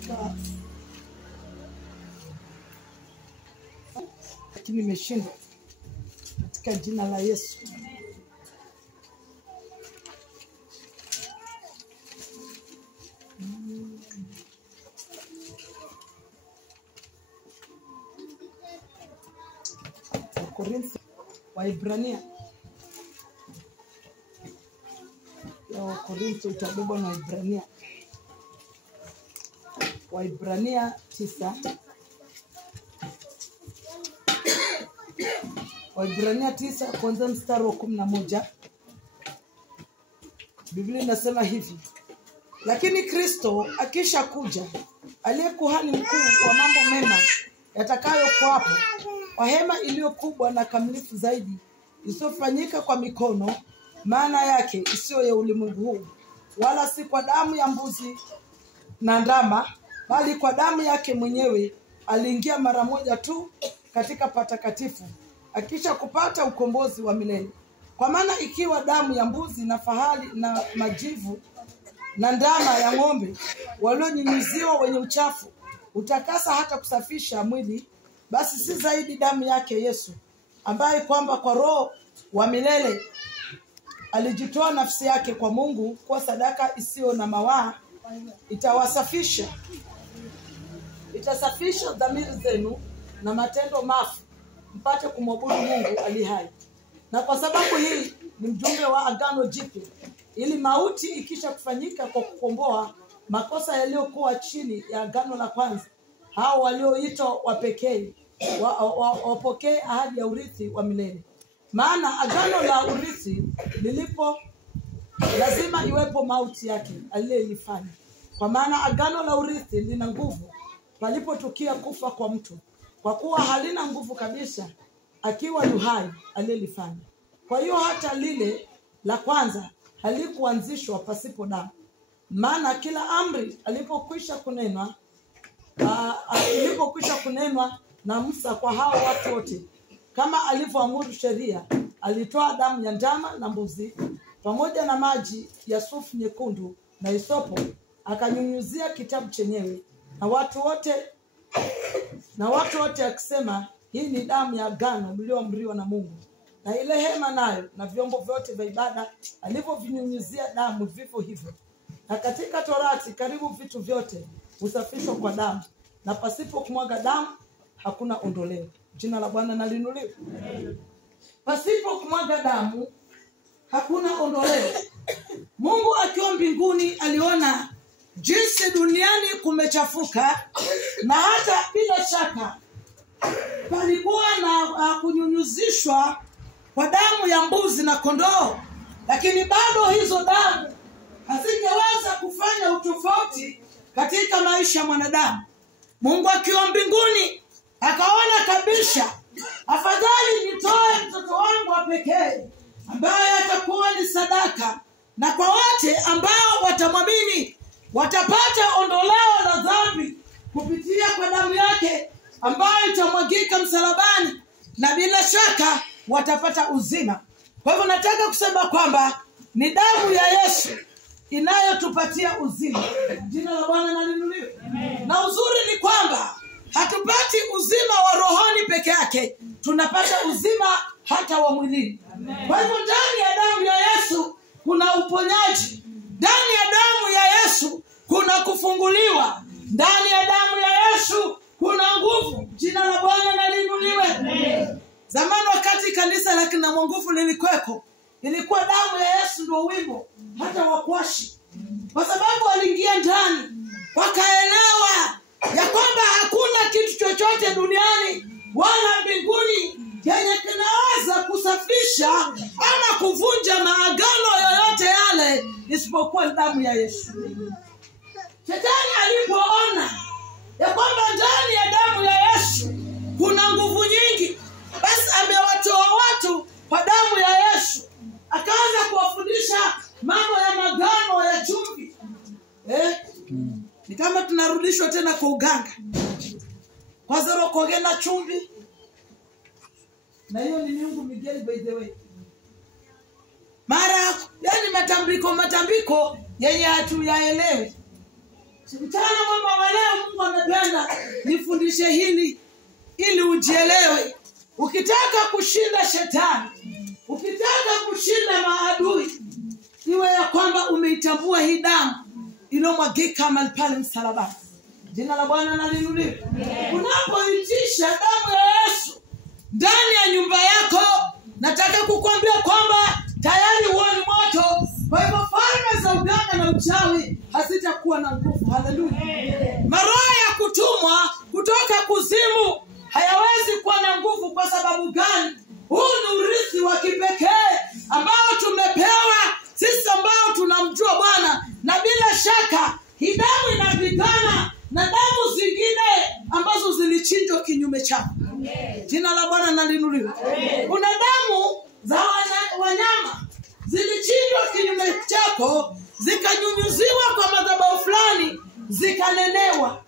katika lakini nimeshindwa katika jina la Yesu. Korintho, Waibrania. Ya Korintho itabebwa na Waibrania. Waibrania 9. Waibrania 9 kuanzia mstari wa 11. Biblia inasema hivi: lakini Kristo akisha kuja, aliye kuhani mkuu wa mambo mema yatakayokuwapo, kwa hema iliyo kubwa na kamilifu zaidi, isiyofanyika kwa mikono, maana yake isiyo ya ulimwengu huu, wala si kwa damu ya mbuzi na ndama, bali kwa damu yake mwenyewe aliingia mara moja tu katika patakatifu, akisha kupata ukombozi wa milele. Kwa maana ikiwa damu ya mbuzi na fahali na majivu na ndama ya ng'ombe walionyunyiziwa wenye uchafu utakasa hata kusafisha mwili, basi si zaidi damu yake Yesu, ambaye kwamba kwa roho wa milele alijitoa nafsi yake kwa Mungu kwa sadaka isiyo na mawaa, itasafisha dhamiri zenu na matendo mafu, mpate kumwabudu Mungu ali hai. Na kwa sababu hii ni mjumbe wa agano jipya, ili mauti ikisha kufanyika kwa kukomboa makosa yaliyokuwa chini ya agano la kwanza, hao walioitwa wapekee wapokee ahadi ya urithi wa milele. Maana agano la urithi lilipo, lazima iwepo mauti yake aliyelifanya. Kwa maana agano la urithi lina nguvu palipotukia kufa kwa mtu, kwa kuwa halina nguvu kabisa akiwa yuhai aliyelifanya. Kwa hiyo hata lile la kwanza halikuanzishwa pasipo damu. Maana kila amri ilipokwisha kunenwa na Musa kwa hao watu wote, kama alivyoamuru sheria, alitoa damu ya ndama na mbuzi pamoja na maji ya sufu nyekundu na isopo, akanyunyuzia kitabu chenyewe, na watu wote akisema, hii ni damu ya agano mlioamriwa na Mungu. Na ile hema nayo na vyombo vyote vya ibada alivyovinyunyuzia damu vivyo hivyo. Na katika Torati karibu vitu vyote husafishwa kwa damu, na pasipo kumwaga damu hakuna ondoleo. Jina la Bwana na liinuliwe. Pasipo kumwaga damu hakuna ondoleo. Mungu akiwa mbinguni aliona jinsi duniani kumechafuka, na hata bila shaka palikuwa na kunyunyuzishwa kwa damu ya mbuzi na kondoo, lakini bado hizo damu hazingeweza kufanya utofauti katika maisha ya mwanadamu. Mungu akiwa mbinguni akaona kabisa, afadhali nitoe mtoto wangu wa pekee ambaye atakuwa ni sadaka, na kwa wote ambao watamwamini watapata ondoleo la dhambi kupitia kwa damu yake ambayo itamwagika msalabani, na bila shaka watapata uzima. Kwa hivyo nataka kusema kwamba ni damu ya Yesu inayotupatia uzima. Jina la Bwana na liinuliwe. Na uzuri ni kwamba hatupati uzima wa rohoni peke yake, tunapata uzima hata wa mwilini. Kwa hivyo ndani ya damu ya Yesu kuna uponyaji, ndani ya damu ya Yesu kuna kufunguliwa, ndani ya damu ya Yesu kuna nguvu. Jina la Bwana na liinuliwe. Zamani wakati kanisa la kina Mungu lilikweko, ilikuwa damu ya Yesu ndio wimbo hata wakwashi, kwa sababu waliingia ndani wakaelewa ya kwamba hakuna kitu chochote duniani wala mbinguni yenye kinaweza kusafisha ama kuvunja maagano yoyote yale isipokuwa damu ya Yesu. Shetani alipoona ya kwamba ndani ya damu ya Yesu kuna nguvu nyingi, basi amewatoa watu kwa damu ya Yesu, akaanza kuwafundisha mambo ya magano ya chumvi. Ni kama tunarudishwa tena kwa uganga, kwa zero kogena chumvi, na hiyo ni miungu migeni by the way. Mara yani matambiko yenye hatuyaelewi. Mchana mama waleo Mungu amependa nifundishe hili ili ujielewe. Ukitaka kushinda shetani, ukitaka kushinda maadui, iwe ya kwamba umeitambua hii damu iliyomwagika mahali pale msalabani. Jina la Bwana na liinuliwe. Unapoitisha damu ya Yesu ndani ya nyumba yako, nataka kukuambia kwamba tayari huoni moto. Kwa hivyo falme za uganga na uchawi hazitakuwa na nguvu. Haleluya. Maroho ya kutumwa kutoka kuzimu hayawezi kuwa na nguvu. Kwa sababu gani? Huu ni urithi wa kipekee ambao tumepewa sisi ambao tunamjua Bwana, na bila shaka hii damu inapigana na damu zingine ambazo zilichinjwa kinyume chako. Jina la Bwana na liinuliwe. Kuna damu za wanyama zilichinjwa kinyume chako, zikanyunyuziwa kwa madhabahu fulani, zikanenewa.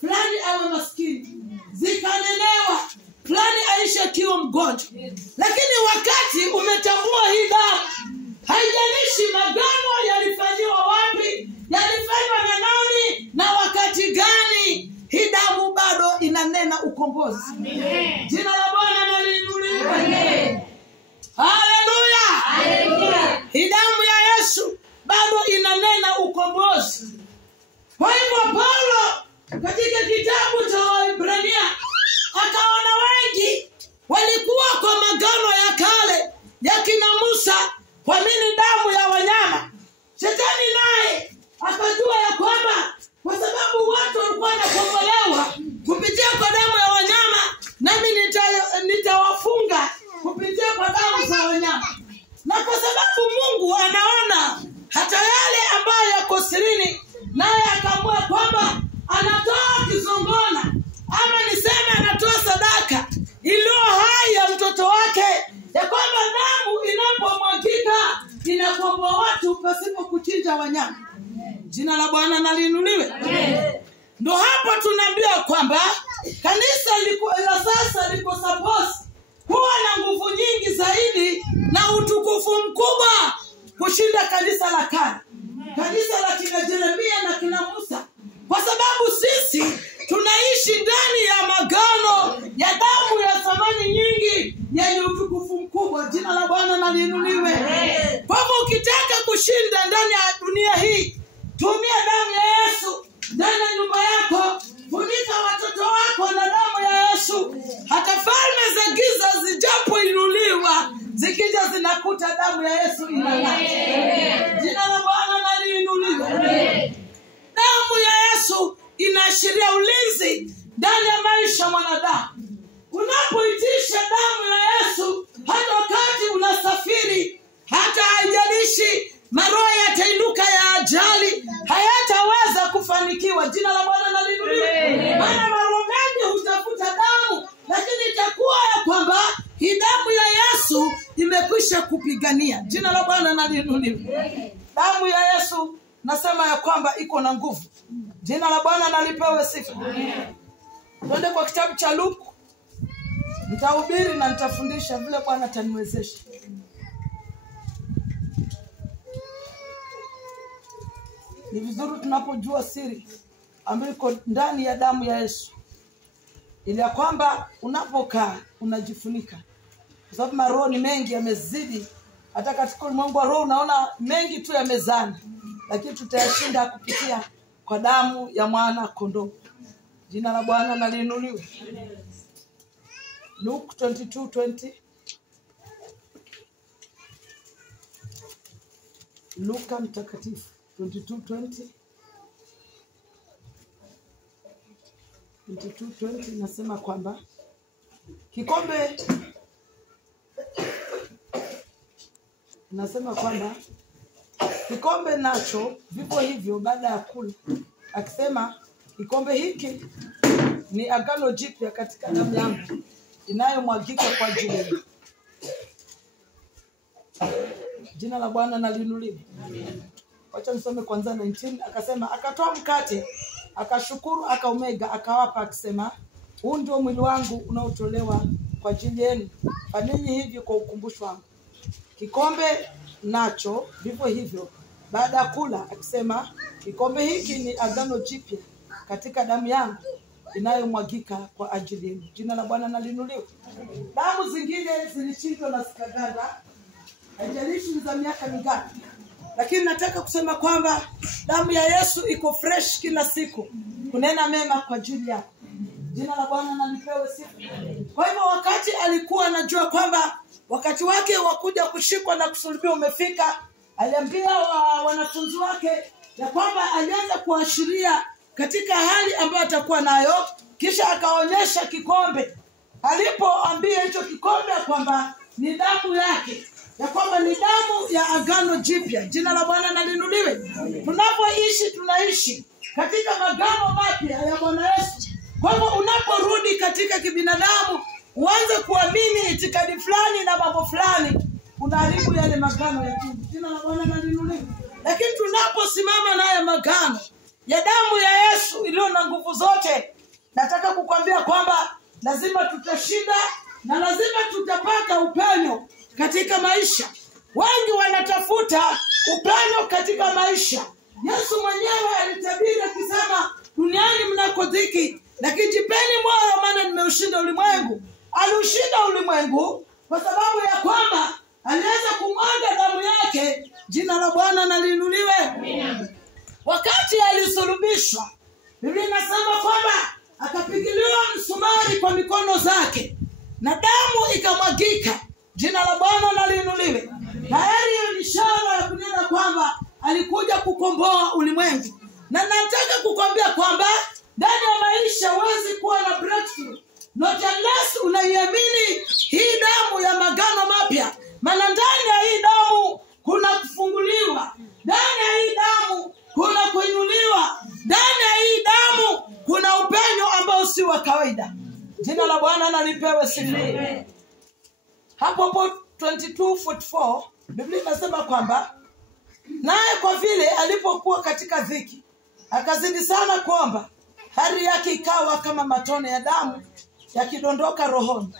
Fulani awe maskini, zikanenewa. Fulani aishi akiwa mgonjwa. Lakini wakati umetambua hii damu, haijalishi magano yalifanywa wapi, yalifanywa na nani na wakati gani, hii damu bado inanena ukombozi. Amen. Jina la Bwana na liinuliwe. Haleluya. Haleluya. Hii damu ya Yesu bado inanena ukombozi. Kwa hivyo Paulo katika kitabu cha Waebrania akaona wengi walikuwa kwa magano ya kale ya kina Musa kuamini damu ya wanyama. Shetani naye akajua ya kwamba kwa sababu watu walikuwa wanakombolewa kupitia kwa damu ya wanyama, nami nitawafunga kupitia kwa damu za wanyama. Na kwa sababu Mungu anaona hata yale ambayo yako sirini, naye akaamua kwamba anatoa kizongona, ama niseme anatoa sadaka iliyo hai ya mtoto wake, ya kwamba damu inapomwagika inakomboa watu pasipo kuchinja wanyama. Jina la Bwana na liinuliwe. Ndio hapo tunaambiwa kwamba kanisa la sasa liko supposed kuwa na nguvu nyingi zaidi na utukufu mkubwa kushinda kanisa la kale, kanisa la kina Yeremia na kina Musa, kwa sababu sisi tunaishi ndani ya magano ya damu ya thamani nyingi yenye utukufu mkubwa. Jina la Bwana na liinuliwe. Kwa hivyo ukitaka kushinda ndani ya dunia hii, tumia damu ya Yesu ndani ya nyumba yako. Funika watoto wako na damu ya Yesu. Hata falme za giza zijapoinuliwa, zikija zinakuta damu ya Yesu inang'aa. Jina la Bwana na liinuliwe. Damu ya Yesu inaashiria ulinzi ndani ya maisha ya mwanadamu. Unapoitisha damu ya Yesu, hata wakati unasafiri, hata haijalishi maroho yatainuka ya ajali, hayataweza kufanikiwa. Jina la Bwana na liinuliwe. Maana maroho mengi hutafuta damu, lakini itakuwa ya kwamba hii damu ya Yesu imekwisha kupigania. Jina la Bwana na liinuliwe. Damu ya Yesu nasema ya kwamba iko na nguvu. Jina la Bwana na lipewe sifa. Twende kwa kitabu cha Luka. Nitahubiri na nitafundisha vile Bwana ataniwezesha. Ni vizuri tunapojua siri ambayo iko ndani ya damu ya Yesu, ili ya kwamba unapokaa unajifunika. Kwa sababu maroho ni mengi yamezidi. Hata katika ulimwengu wa roho unaona mengi tu yamezana, lakini tutayashinda kupitia kwa damu ya mwana kondoo. Jina la Bwana na liinuliwe. Luke 22:20. Luka mtakatifu 22:20. 22:20 nasema kwamba kikombe, nasema kwamba kikombe nacho vipo hivyo baada ya kula, akisema kikombe hiki ni agano jipya katika damu yangu inayomwagika kwa ajili yenu. Jina la Bwana na liinuliwe. Wacha nisome kwanza 19. Akasema, akatoa mkate, akashukuru, akaumega, akawapa, akisema, huu ndio mwili wangu unaotolewa kwa ajili yenu. Fanyeni hivi kwa ukumbusho wangu. Kikombe nacho vivyo hivyo baada ya kula, akisema, kikombe hiki ni agano jipya katika damu yangu inayomwagika kwa ajili yenu. Jina la Bwana naliinuliwe. Damu zingine zilichinjwa na zikaganda, haijalishi ni za miaka mingapi, lakini nataka kusema kwamba damu ya Yesu iko fresh kila siku kunena mema kwa ajili yako. Jina la Bwana nalipewe sifa. Kwa hivyo wakati alikuwa anajua kwamba wakati wake wa kuja kushikwa na kusulubiwa umefika, aliambia wanafunzi wake ya kwamba alianza kuashiria katika hali ambayo atakuwa nayo, kisha akaonyesha kikombe. Alipoambia hicho kikombe kwamba ni damu yake, ya kwamba ni damu ya agano jipya. Jina la Bwana naliinuliwe. Tunapoishi tunaishi katika magano mapya ya Bwana Yesu. Kwa hivyo unaporudi katika kibinadamu uanze kuamini itikadi fulani na mambo fulani, unaharibu yale magano ya Mungu. Jina la Bwana naliinuliwe. Lakini tunaposimama naye magano ya damu ya Yesu iliyo na nguvu zote, nataka kukwambia kwamba lazima tutashinda na lazima tutapata upenyo katika maisha. Wengi wanatafuta upenyo katika maisha. Yesu mwenyewe alitabiri akisema, duniani mnako dhiki, lakini jipeni moyo maana nimeushinda ulimwengu. Aliushinda ulimwengu kwa sababu ya kwamba aliweza kumwaga damu yake. Jina la Bwana naliinuliwe. Wakati alisulubishwa, Biblia inasema kwamba akapigiliwa msumari kwa mikono zake na damu ikamwagika. Jina la Bwana naliinuliwe. Na hiyo ni ishara ya kunena kwamba alikuja kukomboa ulimwengu. Na nataka kukwambia kwamba ndani ya maisha huwezi kuwa na breakthrough not unless unaiamini hii damu ya magano mapya. Maana ndani ya hii damu kuna kufunguliwa, ndani ya hii damu kuna kuinuliwa, ndani ya hii damu kuna upenyo ambao si wa kawaida. Jina la Bwana nalipewe sifa. Hapo 22:44 Biblia inasema kwamba naye kwa vile alipokuwa katika dhiki akazidi sana kuomba, hali yake ikawa kama matone ya damu yakidondoka rohoni,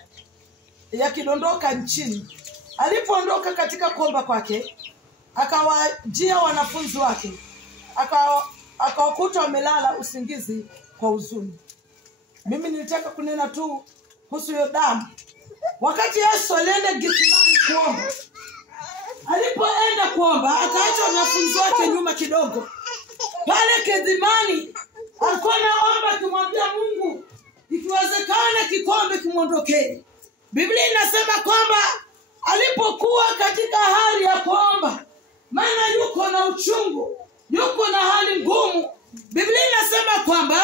yakidondoka nchini. Alipoondoka katika kuomba kwake, akawajia wanafunzi wake, akawakuta wamelala usingizi kwa huzuni. Mimi nilitaka kunena tu kuhusu hiyo damu. Wakati Yesu alienda Gethsemane kuomba, alipoenda kuomba akaacha wanafunzi wake nyuma kidogo. Pale Gethsemane alikuwa anaomba akimwambia Mungu, ikiwezekana kikombe kimwondokee. Biblia inasema kwamba alipokuwa katika hali ya kuomba, maana yuko na uchungu, yuko na hali ngumu, Biblia inasema kwamba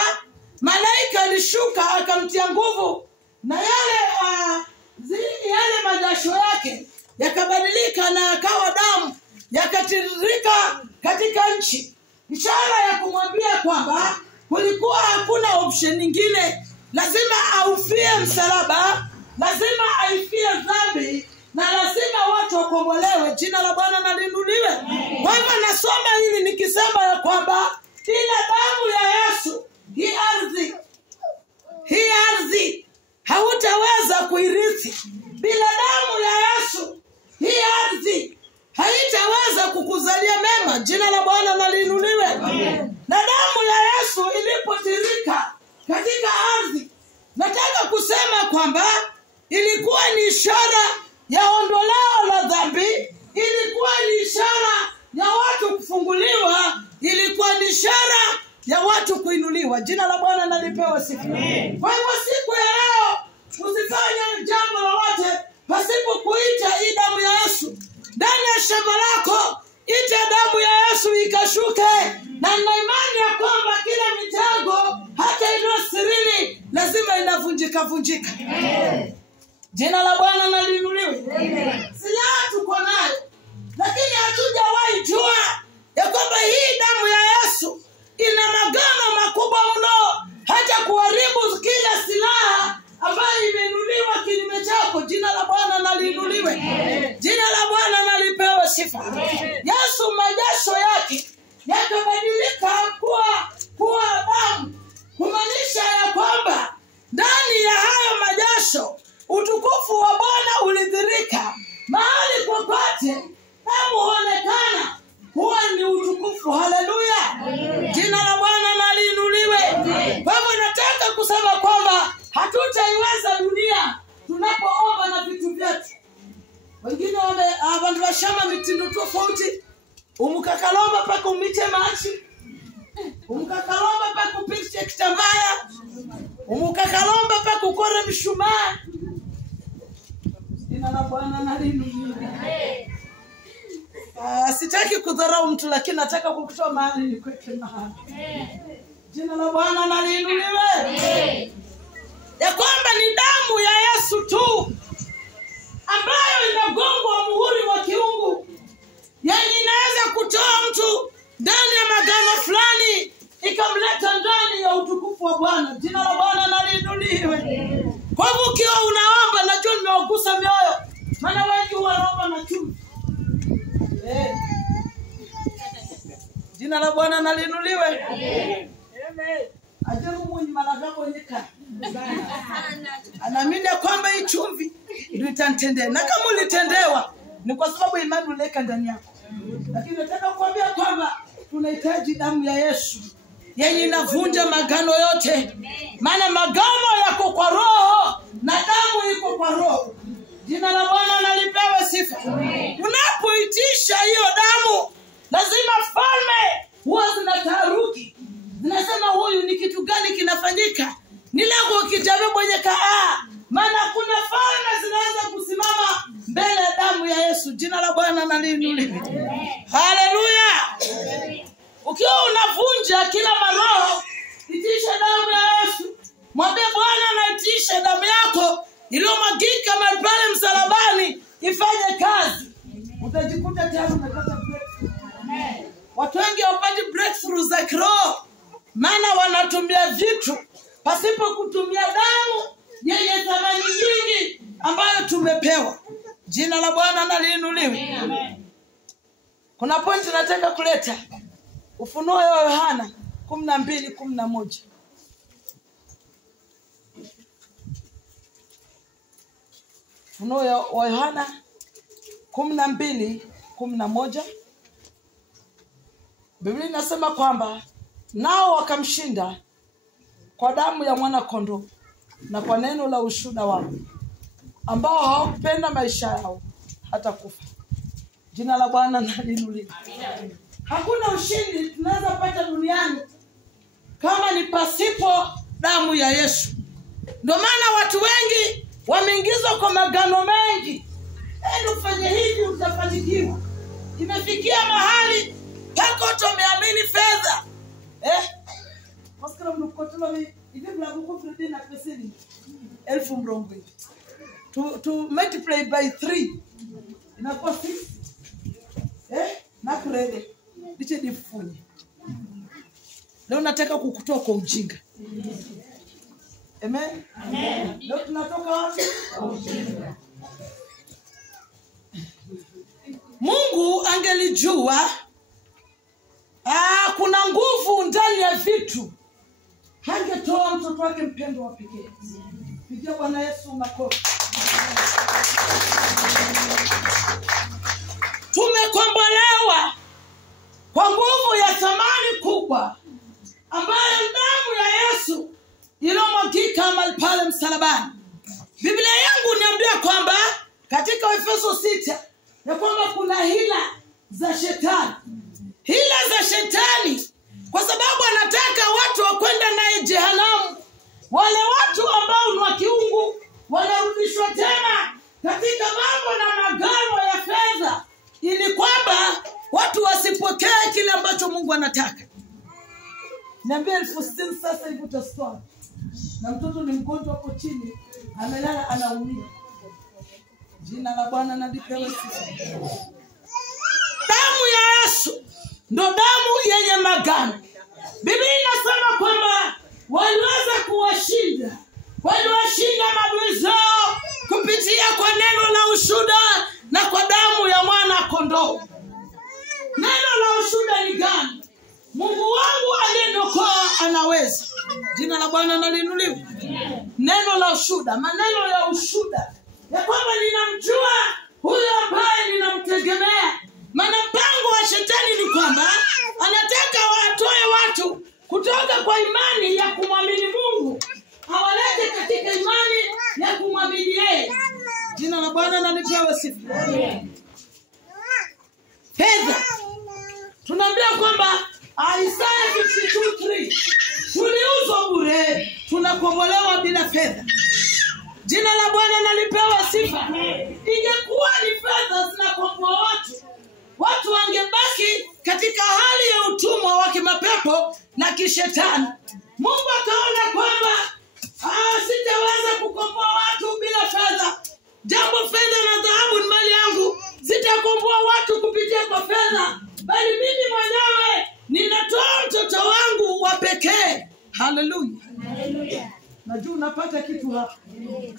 malaika alishuka akamtia nguvu, na yale majasho yake yakabadilika na akawa damu, yakatiririka katika nchi. Ishara ya kumwambia kwamba kulikuwa hakuna option nyingine, lazima aufie msalaba, lazima aifie dhambi, na lazima watu wakombolewe. Jina la Bwana naliinuliwe. Kwa hivyo nasoma hili nikisema ya kwamba ile damu ya Yesu, hii ardhi hautaweza kuirithi. Bila damu ya Yesu, hii ardhi haitaweza kukuzalia mema. Jina la Bwana naliinuliwe. Na damu ya Yesu ilipotirika katika ardhi, nataka kusema kwamba ilikuwa ni ishara ya ondoleo la dhambi, ilikuwa ni ishara ya watu kufunguliwa, ilikuwa ni ishara ya watu kuinuliwa. Jina la Bwana nalipewa sifa. Kwa hivyo siku ya leo usifanye jambo lolote pasipo kuita hii damu ya Yesu. Ndani ya shamba lako ita damu ya Yesu ikashuke, na nina imani ya kwamba kila mitego hata iliyo sirini lazima inavunjika. Jina la Bwana naliinuliwe. Silaha tuko nayo, lakini hatujawahi jua ya kwamba hii damu ya Yesu ina magano makubwa mno, hata kuharibu kila silaha ambayo imeinuliwa kinyume chako. Jina la Bwana naliinuliwe. Jina la Bwana nalipewe sifa. Yesu majasho yake yakabadilika kuwa damu, kumaanisha ya kwamba ndani ya hayo majasho utukufu wa Bwana ulidhirika. Mahali popote damu huonekana huwa ni utukufu. Haleluya. Jina la Bwana naliinuliwe. Kalombe abantu bashama mitindo tofauti. Umukakalomba paka umite machi. Umukakalomba paka upiche kitambaya. Umukakalomba paka ukore mshumaa. Jina la Bwana na liinuliwe. Sitaki kudharau mtu lakini nataka kukutoa mahali nikweke mahali. Jina la Bwana na liinuliwe. Ya kwamba ni damu ya Yesu tu ambayo inagongwa muhuri wa kiungu, yani inaweza kutoa mtu ndani ya magano fulani ikamleta ndani ya utukufu wa Bwana. Jina la Bwana na liinuliwe. Kwa hivyo ukiwa unaomba, najua nimewagusa mioyo, maana wengi wanaomba na chumvi. Jina la Bwana na liinuliwe. Amen. Ajabu mwenye malagako nyeka. Anaamini kwamba hii chumvi ndio itanitendea. Na kama ulitendewa ni kwa sababu imani uleka ndani yako. Lakini nataka kuambia kwamba tunahitaji damu ya Yesu yenye inavunja magano yote. Maana magano yako kwa roho na damu iko kwa roho. Jina la Bwana na lipewe sifa. Unapoitisha hiyo damu, lazima falme huwa zinataharuki. Zinasema huyu ni kitu gani kinafanyika? Ni lango kijabe mwenye kaa. Maana kuna falme zinaweza kusimama mbele ya damu ya Yesu. Jina la Bwana na liinuliwe. Haleluya. Ukiwa unavunja kila maroho, itisha damu ya Yesu. Mwambie Bwana anaitisha damu yako iliyomwagika mahali pale msalabani ifanye kazi. Utajikuta tayari umepata breakthrough. Watu wengi hawapati breakthrough za kiroho maana wanatumia vitu pasipo kutumia damu yenye thamani nyingi ambayo tumepewa. Jina la Bwana na liinuliwe. Kuna point nataka kuleta. Ufunuo wa Yohana 12:11. Ufunuo wa Yohana 12:11. Biblia inasema kwamba nao wakamshinda kwa damu ya mwana kondoo na kwa neno la ushuhuda wao, ambao hawakupenda maisha yao hata kufa. Jina la Bwana na liinuliwe. Hakuna ushindi tunaweza pata duniani kama ni pasipo damu ya Yesu. Ndio maana watu wengi wameingizwa kwa magano mengi. Ndio ufanye hivi utafanikiwa. Imefikia mahali pako tumeamini fedha. Maskara mnukotolo hivi mlabuko Friday na peseni 1000 mrongo. To multiply by 3 inakuwa 6. Na kurede. Diche difuni. Leo nataka kukutoa kwa ujinga. Amen. Amen. Leo tunatoka wapi? Ujinga. Mungu angelijua kuna nguvu ndani ya vitu, hangetoa mtoto wake mpendwa wa pekee. Pigia Bwana Yesu makofi. Tumekombolewa kwa nguvu ya thamani kubwa ambayo damu ya Yesu iliyomwagika mahali pale msalabani. Biblia yangu niambia kwamba katika Efeso 6 ya kwamba kuna hila za shetani. Hila za shetani kwa sababu anataka watu wakwenda naye jehanamu. Wale watu ambao ni wa kiungu wanarudishwa tena katika mambo na magano ya fedha ili kwamba watu wasipokee kile ambacho Mungu anataka. Niambia 1060 sasa hivi utastone. Na mtoto ni mgonjwa hapo chini, amelala anaumia. Jina la Bwana na lipewe sifa. Damu ya Yesu ndo damu yenye magano. Biblia inasema kwamba waliweza kuwashinda. Waliwashinda maadui zao kupitia kwa neno la ushuhuda na kwa damu ya mwana kondoo. Neno la ushuhuda ni gani? Mungu wangu aliyeniokoa anaweza. Jina la Bwana na liinuliwe. Neno la ushuhuda, maneno ya ushuhuda ya kwamba ninamjua huyo ambaye ninamtegemea. Maana mpango wa shetani ni kwamba anataka watoe watu kutoka kwa imani ya kumwamini Mungu awalete katika imani ya kumwamini yeye. Jina la Bwana na lipewe sifa. fedha. Tunaambia kwamba Isaya 52:3 tuliuzwa bure, tunakombolewa bila fedha. Jina la Bwana nalipewa sifa. Ingekuwa ni fedha zinakomboa watu wangebaki katika hali ya utumwa wa kimapepo na kishetani. Mungu akaona kwamba sitaweza kukomboa watu bila fedha. Jambo fedha na dhahabu ni mali yangu, sitakomboa watu kupitia kwa fedha, bali mimi mwenyewe ninatoa mtoto wangu wa pekee. Haleluya. Haleluya. Najua unapata kitu hapa.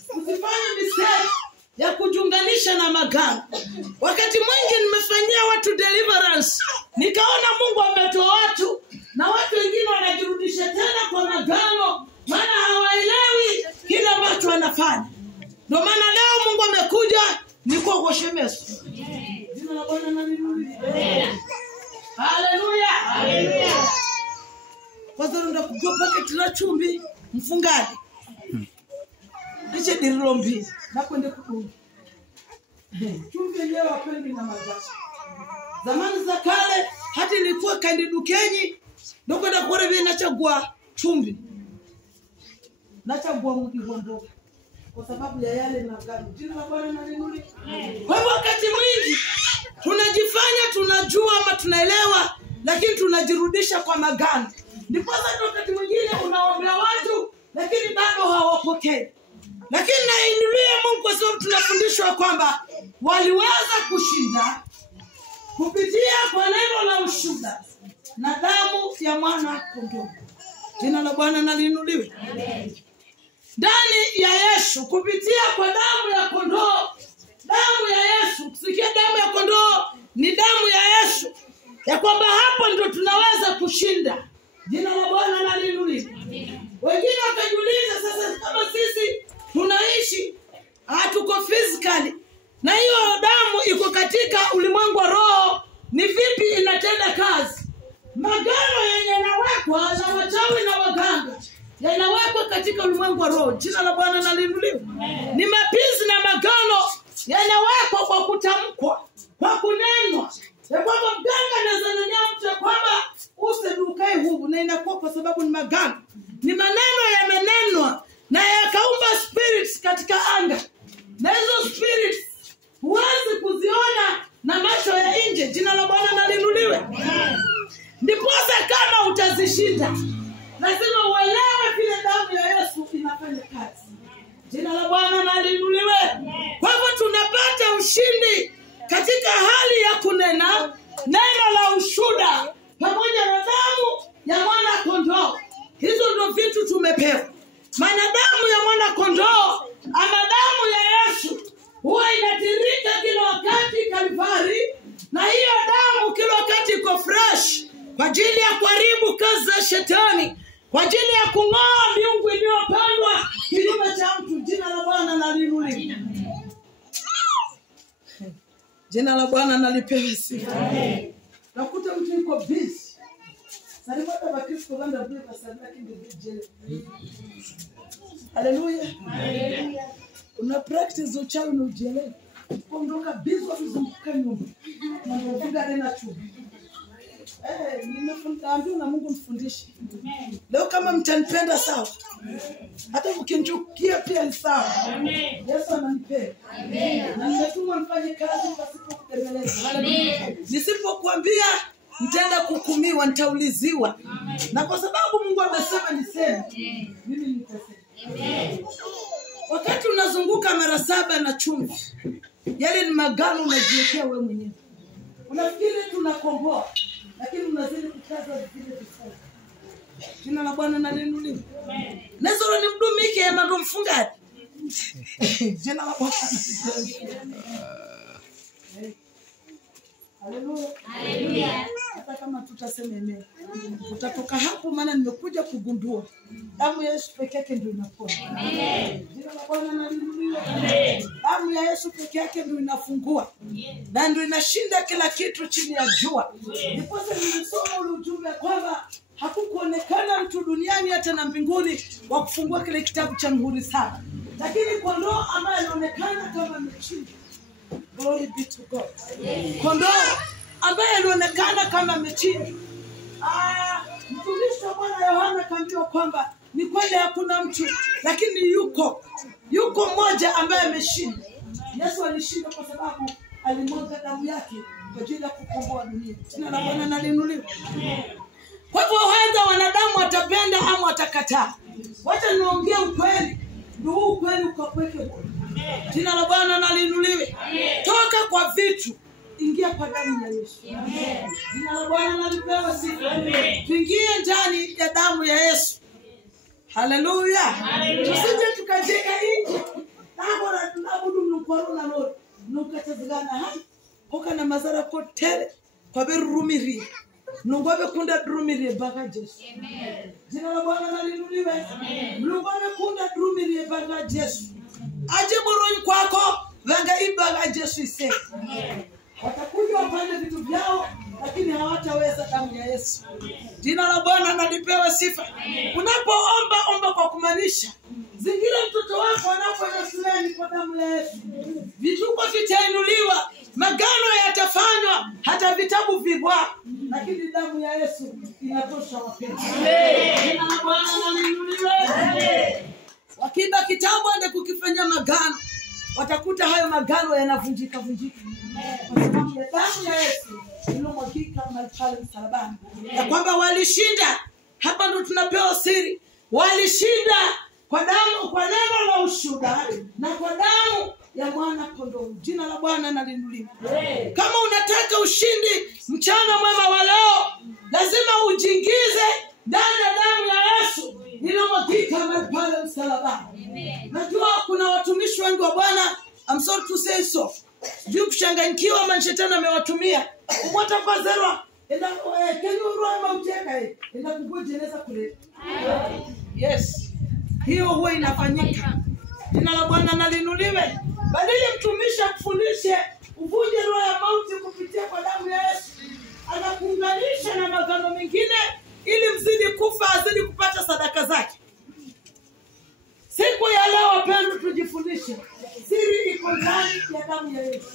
Usifanye mistake ya kujiunganisha na magano. Wakati mwingi nimefanyia watu deliverance, nikaona Mungu ametoa watu na watu wengine wanajirudisha tena kwa magano, maana hawaelewi kile ambacho wanafanya. Ndio maana leo Mungu amekuja niko kwa shemesu. Jina la Bwana na linuliwe. Haleluya. Haleluya. Kwanza ndo kugopa kitila chumbi mfungaji. Ndiche dirombi na kwende kudu. Chumvi yenyewe wapendi na magano. Zamani za kale hata ilikuwa kandi dukenyi ndio kwenda kuorewe nachagua chumvi. Nachagua mkihondo kwa sababu ya yale magano. Jina la Bwana na linuliwe. Kwa hivyo wakati mwingi tunajifanya tunajua ama tunaelewa, lakini tunajirudisha kwa magano. Ndipo sasa wakati mwingine unaombea watu lakini bado hawapokei. Lakini nainulia Mungu kwa sababu tunafundishwa kwamba waliweza kushinda kupitia kwa neno la ushuhuda na damu ya mwana kondoo. Jina la Bwana na liinuliwe. Amen. Ndani ya Yesu kupitia kwa damu ya kondoo. Damu ya Yesu, kusikia damu ya kondoo ni damu ya Yesu. Ya kwamba hapo ndio tunaweza kushinda. Jina la Bwana na liinuliwe. Wengine wakajiuliza sasa kama sisi tunaishi hatuko physically na hiyo damu iko katika ulimwengu wa roho, ni vipi inatenda kazi? Magano yenye yanawekwa na wachawi na waganga yanawekwa katika ulimwengu wa roho. Jina la Bwana na liinuliwe. Ni mapenzi na magano yanawekwa kwa kutamkwa, kwa kunenwa. Ya kwamba mganga anaweza nenia mtu kwamba usidukae hubu, na inakuwa kwa sababu ni magano. Ni maneno yamenenwa na yakaumba spirits katika anga. Na hizo spirits huwezi kuziona na macho ya nje. Jina la Bwana na liinuliwe. Ndiposa kama utazishinda, lazima uelewe vile damu ya Yesu inafanya kazi. Jina la Bwana na liinuliwe. Kwa hivyo tunapata ushindi katika hali ya kunena neno la ushuhuda pamoja na damu ya mwana kondoo. Hizo ndio vitu tumepewa. Maana damu ya mwana kondoo ama damu ya Yesu huwa inatirika kila wakati Kalvari, na hiyo damu kila wakati iko fresh kwa ajili ya kuharibu kazi za shetani, kwa ajili ya kung'oa miungu iliyopandwa kinyume cha mtu. Jina la Bwana na liinuliwe. Jina la Bwana na lipewe sifa. Nakuta mtu yuko busy. Salipata bakristo wanda bure pasada kindeje. Haleluya. Haleluya. Una practice uchawi na ujele. Kuondoka busy kuzunguka nyumba. Mambo funga tena chumba. Nimefundishwa na Mungu mfundishe. Leo kama mtanipenda sawa. Hata mkinichukia pia ni sawa. Yesu ananipenda. Na nimetumwa nifanye kazi pasipo kutemeleza. Nisipokuambia nitaenda kuhukumiwa, nitauliziwa. Na kwa sababu Mungu amesema niseme, mimi nitasema. Wakati unazunguka mara 7 na chumvi, yale ni magano unajiwekea wewe mwenyewe. Unafikiri tunakomboa, lakini unazidi kukaza vile vifungo. Jina la Bwana na liinuliwe. Nazoro ni mdumike ya ndo mfungaji. Jina la Bwana. Haleluya. Haleluya. Hata kama tutasema amen, utatoka hapo, maana nimekuja kugundua damu ya Yesu pekee yake ndio inaponya. Amen. Jina la Bwana na liinuliwe. Amen. Damu ya Yesu pekee yake ndio inafungua. Na ndio inashinda kila kitu chini ya jua. Ndipo sasa nilisoma ule ujumbe kwamba hakukuonekana mtu duniani hata na mbinguni wa kufungua kile kitabu cha muhuri 7. Lakini kondoo ambaye anaonekana kama mchinja. Glory be to God. Kondoo ambaye alionekana kama amechinjwa. Mtumishi wa Bwana Yohana kaambiwa kwamba ni kweli hakuna mtu, lakini yuko mmoja ambaye ameshinda. Yesu alishinda kwa sababu alimwaga damu yake kwa ajili ya kukomboa dunia. Jina la Bwana na liinuliwe. Kwa hivyo huenda wanadamu watapenda ama watakataa. Wacha niongee ukweli. Ndio ukweli ukakweke Bwana. Jina la Bwana na liinuliwe. Toka kwa vitu, ingia kwa damu ya Yesu. Jina la Bwana na lipewe sifa. Tuingie ndani ya damu ya Yesu. Haleluya. Tusije tukajenga nje. Nabora tunabudu mnukwaro na lori. Nukatazigana hai. Hoka na mazara kotere. Kwa berumiri. Nungobe kunda drumiri baga Yesu. Jina la Bwana na liinuliwe. Nungobe kunda drumiri baga Yesu. Aje boroni kwako vanga ibaga Yesu ise. Watakuja wapande vitu vyao lakini hawataweza damu ya Yesu. Jina la Bwana na lipewe sifa. Unapoomba omba kwa kumaanisha. Zingira mtoto wako anapoenda shuleni kwa damu ya Yesu. Vituko vitainuliwa, magano yatafanywa, hata vitabu vibwa, lakini damu ya Yesu inatosha wapendwa. Jina la Bwana na liinuliwe. Wakiba kitabu ende kukifanyia magano, watakuta hayo magano yanavunjika. Kwa sababu ya damu ya Yesu iliyomwagika pale msalabani. Ya kwamba walishinda. Hapa ndo tunapewa siri. Walishinda kwa damu, kwa neno la ushuhuda na kwa damu ya mwana kondoo. Jina la Bwana na liinuliwe. Kama unataka ushindi mchana mwema wa leo, lazima ujiingize ndani ya damu ya Yesu iliyomwagika pale msalabani. Najua kuna watumishi wengi wa Bwana, I'm sorry to say so, juu kushanganyikiwa ama shetani amewatumia. Umwata fazerwa enda kenyo roho mauteka enda kujeneza kule. Yes. Hiyo huwa inafanyika. Jina la Bwana na liinuliwe. Badili mtumishi akufundishe uvunje roho ya mauti kupitia kwa damu ya Yesu. Anakuunganisha na magano mengine ili mzidi kufa, azidi kupata sadaka zake. Siku ya leo wapendwa, tujifundishe. Siri iko ndani ya damu ya Yesu.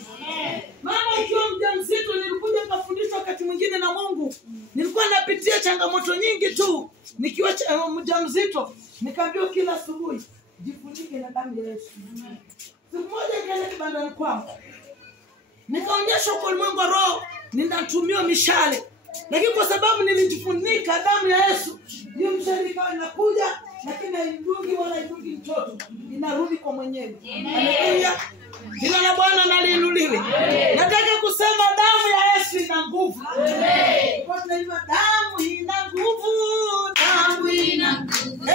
Mama ukiwa mjamzito, nilikuja nikafundishwa wakati mwingine na Mungu. Nilikuwa napitia changamoto nyingi tu nikiwa mjamzito. Nikaambiwa kila asubuhi jifunike na damu ya Yesu. Siku moja nikaenda kibandani kwangu. Nikaonyeshwa kwa ulimwengu wa roho ninatumia mishale. Lakini kwa sababu nilijifunika damu ya Yesu, hiyo mshale ikawa inakuja, lakini haidungi wala haidungi mtoto. Inarudi kwa mwenyewe. Haleluya. Jina la Bwana na liinuliwe. Nataka kusema damu ya Yesu ina nguvu. Kwa tunasema damu ina nguvu. Damu ina nguvu.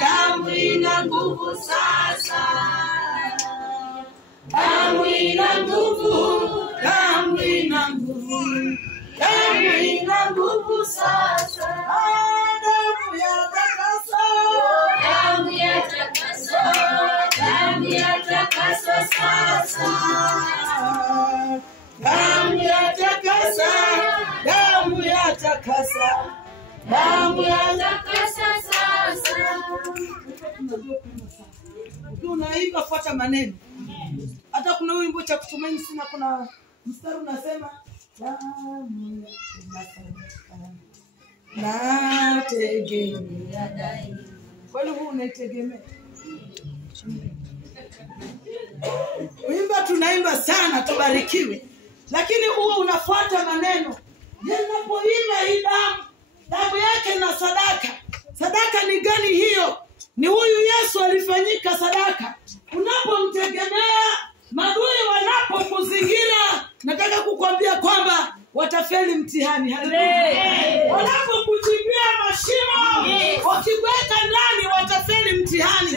Damu ina nguvu sasa. Damu ina nguvu. Damu ina nguvu. Damu ina nguvu sasa. Damu ya takasa. Damu ya takasa. Damu ya takasa sasa. Damu ya takasa. Damu ya takasa. Damu ya takasa sasa. Unaimba fuata maneno. Hata kuna wimbo cha kutumaini sina, kuna mstari unasema damu ya takasa. Nategemea daima. Kwani huu unaitegemea? Wimba tunaimba sana, tubarikiwe. Lakini uwe unafuata maneno. Ninapoimba hii damu yake na sadaka. Sadaka ni gani hiyo? Ni huyu Yesu alifanyika sadaka. Unapomtegemea, maadui wanapokuzingira, nataka kukwambia kwamba watafeli mtihani. Haleluya. Wanapokuchimbia mashimo, wakiweka ndani, watafeli mtihani.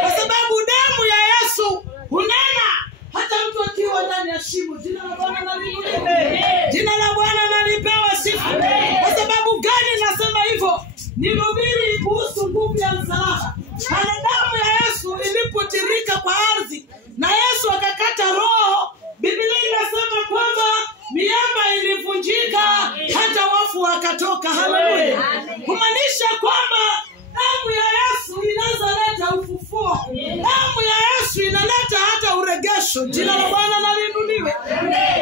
Kwa sababu damu ya Yesu hunena hata mtu akiwa ndani ya shimo. Jina la Bwana na liinuliwe. Jina la Bwana na lipewe sifa. Kwa sababu gani nasema hivyo? Nihubiri kuhusu nguvu ya msalaba. Pale damu ya Yesu ilipotirika kwa ardhi na Yesu akakata roho, Biblia inasema kwamba miamba ilivunjika, hata wafu wakatoka. Haleluya. Kumaanisha kwamba damu ya Yesu inaweza leta ufufuo. Damu ya Yesu inaleta hata uregesho. Jina la Bwana na liinuliwe.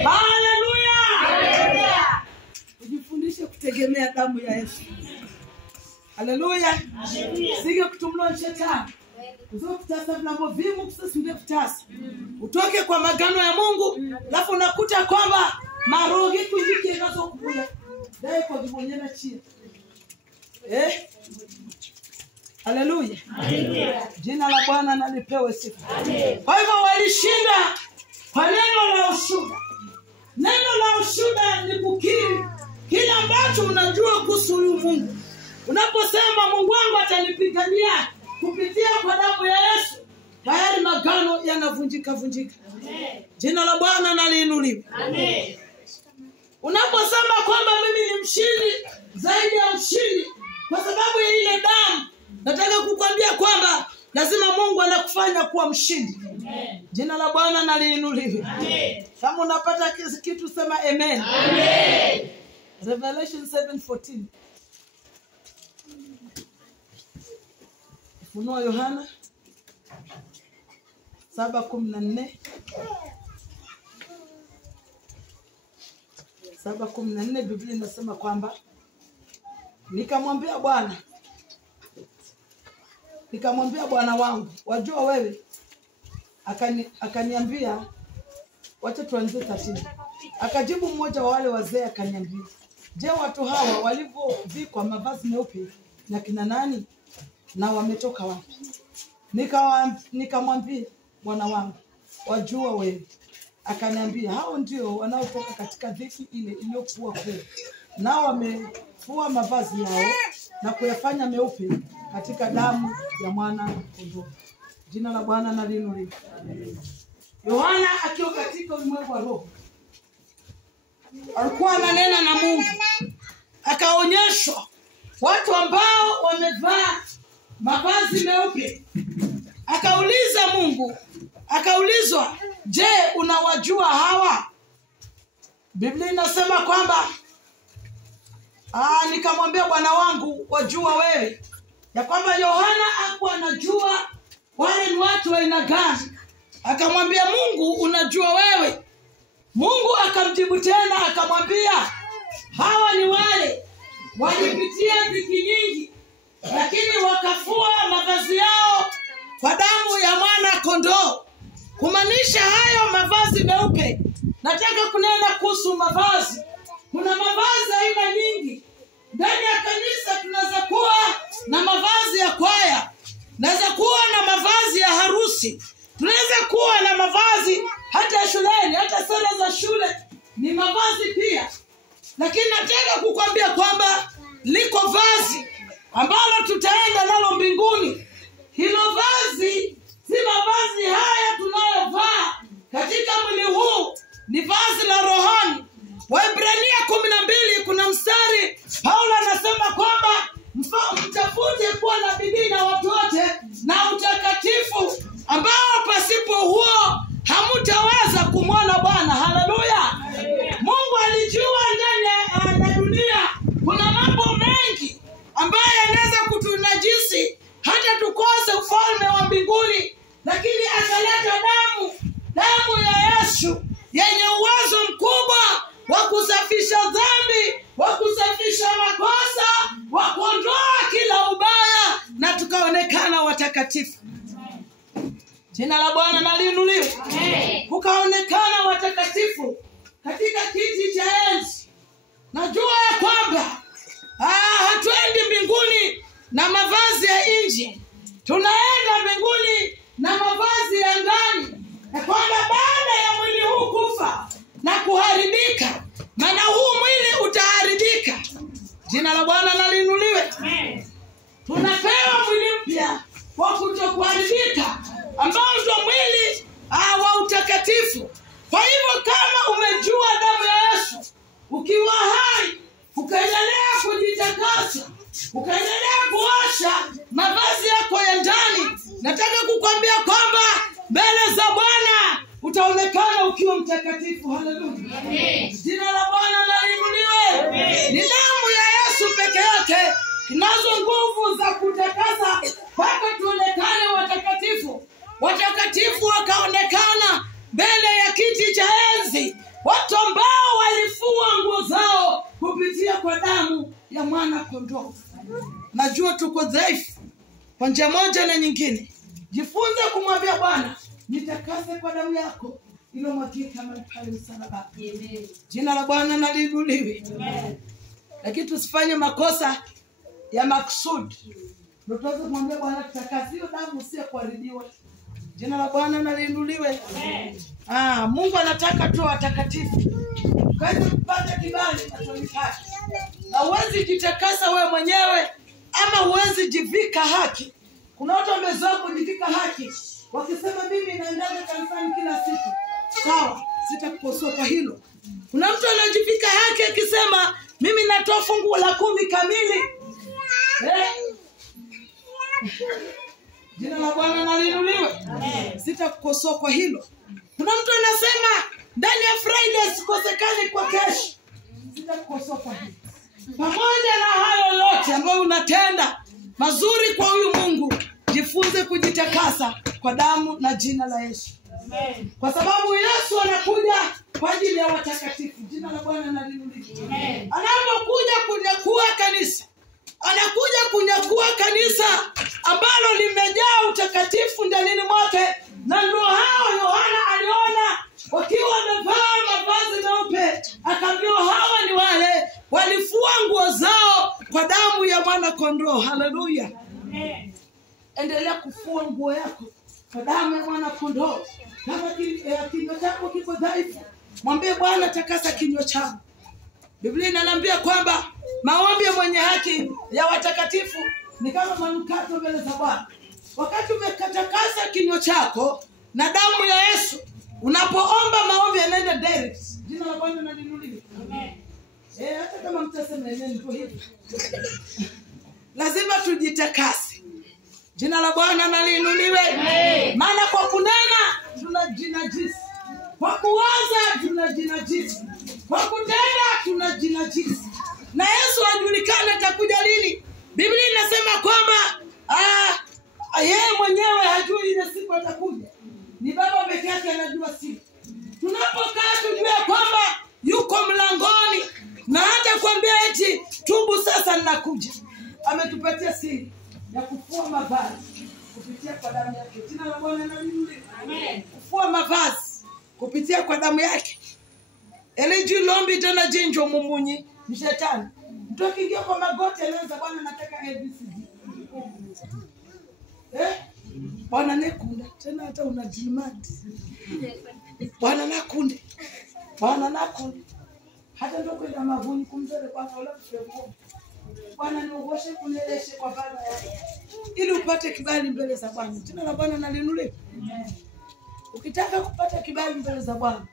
Haleluya. tegemea damu ya Yesu. Haleluya. Sige kutumlwa shetani. Uzokutasa mlango vimu kusasimbe kutasa. Utoke kwa magano ya Mungu, alafu unakuta kwamba marogi kujike nazo kukula. Dai kwa kibonyana chia. Haleluya. Jina la Bwana na lipewe sifa. Kwa hivyo walishinda kwa neno la ushuhuda. Neno la ushuhuda ni kukiri kile ambacho unajua kuhusu Mungu. Unaposema Mungu wangu atanipigania kupitia kwa damu ya Yesu, tayari magano yanavunjika. Jina la Bwana na liinuliwe. Amen. Unaposema kwamba mimi ni mshindi zaidi ya mshindi kwa sababu ya ile damu, nataka kukwambia kwamba lazima Mungu anakufanya kuwa mshindi. Amen. Jina la Bwana na liinuliwe. Amen. Kama unapata kitu sema amen. Amen. Revelation 7:14. Ufunuo Yohana 7:14. 7:14 Biblia inasema kwamba nikamwambia Bwana wangu, wajua wewe? Akaniambia, wacha tuanze 13. Akajibu mmoja wa wale wazee akaniambia, je, watu hawa walivyovikwa mavazi meupe na kina nani, na wametoka wapi? Nikamwambia, Bwana wangu, wajua wewe? Akaniambia, hao ndio wanaotoka katika dhiki ile iliyokuwa kuu, nao wamefua mavazi yao na kuyafanya meupe katika damu ya mwana kondoo. Jina la Bwana na liinuliwe. Yohana akiwa katika ulimwengu wa roho alikuwa ananena na Mungu, akaonyeshwa watu ambao wamevaa mavazi meupe. Akauliza Mungu, akaulizwa, je, unawajua hawa? Biblia inasema kwamba nikamwambia Bwana wangu, wajua wewe? Ya kwamba Yohana hakuwa anajua wale ni watu wa aina gani. Akamwambia Mungu, unajua wewe? Mungu akamjibu tena akamwambia, hawa ni wale walipitia dhiki nyingi, lakini wakafua mavazi yao kwa damu ya mwana kondoo. Kumaanisha hayo mavazi meupe. Nataka kunena kuhusu mavazi. Kuna mavazi aina nyingi. Ndani ya kanisa tunaweza kuwa na mavazi ya kwaya, tunaweza kuwa na mavazi ya harusi, tunaweza kuwa na mavazi hata shuleni, hata sala za shule ni mavazi pia. Lakini nataka kukwambia kwamba liko vazi ambalo tutaenda nalo mbinguni. Hilo vazi si mavazi haya tunayovaa katika mwili huu, ni vazi la rohani. Waebrania 12 kuna mstari Paulo anasema kwamba mtafute kuwa na bidii na watu wote na utakatifu, ambao pasipo huo hamutaweza kumwona Bwana. Haleluya. Mungu alijua ndani ya dunia kuna mambo mengi ambayo yanaweza kutunajisi hata tukose ufalme wa mbinguni, lakini akaleta damu ya Yesu yenye uwezo mkubwa wa kusafisha dhambi, wa kusafisha makosa, wa kuondoa kila ubaya, na tukaonekana watakatifu. Jina la Bwana na liinuliwe. Kukaonekana watakatifu katika kiti cha enzi. Najua ya kwamba hatuendi mbinguni na mavazi ya nje, tunaenda mbinguni na mavazi ya ndani. Na kwamba baada ya mwili huu kufa na kuharibika, maana huu mwili utaharibika. Jina la Bwana na liinuliwe. Tunapewa mwili mpya wa kutokuharibika, ambao ndio mwili wa utakatifu. Kwa hivyo kama umejua damu ya Yesu, ukiwa hai, ukaendelea kujitakasa, ukaendelea kuosha mavazi yako ya ndani, nataka kukwambia kwamba mbele za Bwana utaonekana ukiwa mtakatifu. Haleluya. Jina la Bwana na liinuliwe. Ni damu ya Yesu peke yake inazo nguvu za kutakasa mpaka tuonekane watakatifu. Watakatifu wakaonekana mbele ya kiti cha enzi, watu ambao walifua nguo zao kupitia kwa damu kwa njia moja na nyingine. Jifunze kumwambia Bwana, nitakase kwa damu yako iliyomwagika pale msalabani. Jina la Bwana na liinuliwe. Lakini tusifanye makosa ya makusudi. Ndio tuweze kumwambia Bwana tutakase, hiyo damu sio kuharibiwa. Jina la Bwana na liinuliwe. Mungu anataka tu watakatifu. Kazi kupata kibali machoni pake. Na huwezi jitakasa wewe mwenyewe ama huwezi jivika haki. Kuna watu wamezoea kujivika haki wakisema mimi naenda kanisani kila siku. Sawa, sitakukosoa kwa hilo. Kuna mtu anajivika haki akisema mimi natoa fungu la 10 kamili. Jina la Bwana na liinuliwe. Sitakukosoa kwa hilo. Kuna mtu anasema ndani ya Friday sikosekani kwa kesho. Sitakukosoa kwa hilo. Pamoja na hayo yote ambayo unatenda mazuri kwa huyu Mungu, jifunze kujitakasa kwa damu na jina la Yesu. Kwa sababu Yesu anakuja kwa ajili ya watakatifu. Jina la Bwana na liinuliwe. Anapokuja kunyakua kanisa, anakuja kunyakua kanisa ambalo limejaa utakatifu ndani mwake. Na ndio hao Yohana aliona wakiwa wamevaa mavazi meupe, akaambiwa hawa ni wale walifua nguo zao kwa damu ya mwana kondoo. Haleluya. Endelea kufua nguo yako kwa damu ya mwana kondoo. Kama kinywa chako kiko dhaifu, mwambie Bwana takasa kinywa chako. Biblia inaniambia kwamba maombi ya mwenye haki ya watakatifu ni kama manukato mbele za Bwana. Wakati umekatakasa kinywa chako na damu ya Yesu, unapoomba maombi yanaenda direct. Jina la Bwana na liinuliwe. Hata kama mtasema yeye ndio hivi. Lazima tujitakase. Jina la Bwana na liinuliwe. Maana kwa kunena tunajinajisi. Kwa kuwaza tunajinajisi. Kwa kutenda tunajinajisi. Na Yesu ajulikana atakuja lini. Biblia inasema kwamba yeye mwenyewe hajui ile siku atakuja. Ni Baba pekee yake anajua siku. Tunapokaa tujue kwamba yuko mlangoni na hata kuambia eti tubu sasa ninakuja. Ametupatia siri ya kufua mavazi kupitia kwa damu yake. Jina la Bwana na liinuliwe. Kufua mavazi kupitia kwa damu yake. Eliji lombi tena jinjo mumunyi ni shetani. Mtu akiingia kwa magoti anaanza Bwana nataka ABCD. Bwana nekunda tena hata unajimati. Bwana nakunde. Bwana nakunde. Hata ndio kwenda mavuni kumzele Bwana wala kushukuru. Bwana niogoshe kuneleshe kwa baba yake. Ili upate kibali mbele za Bwana. Jina la Bwana na liinuliwe. Ukitaka kupata kibali mbele za Bwana,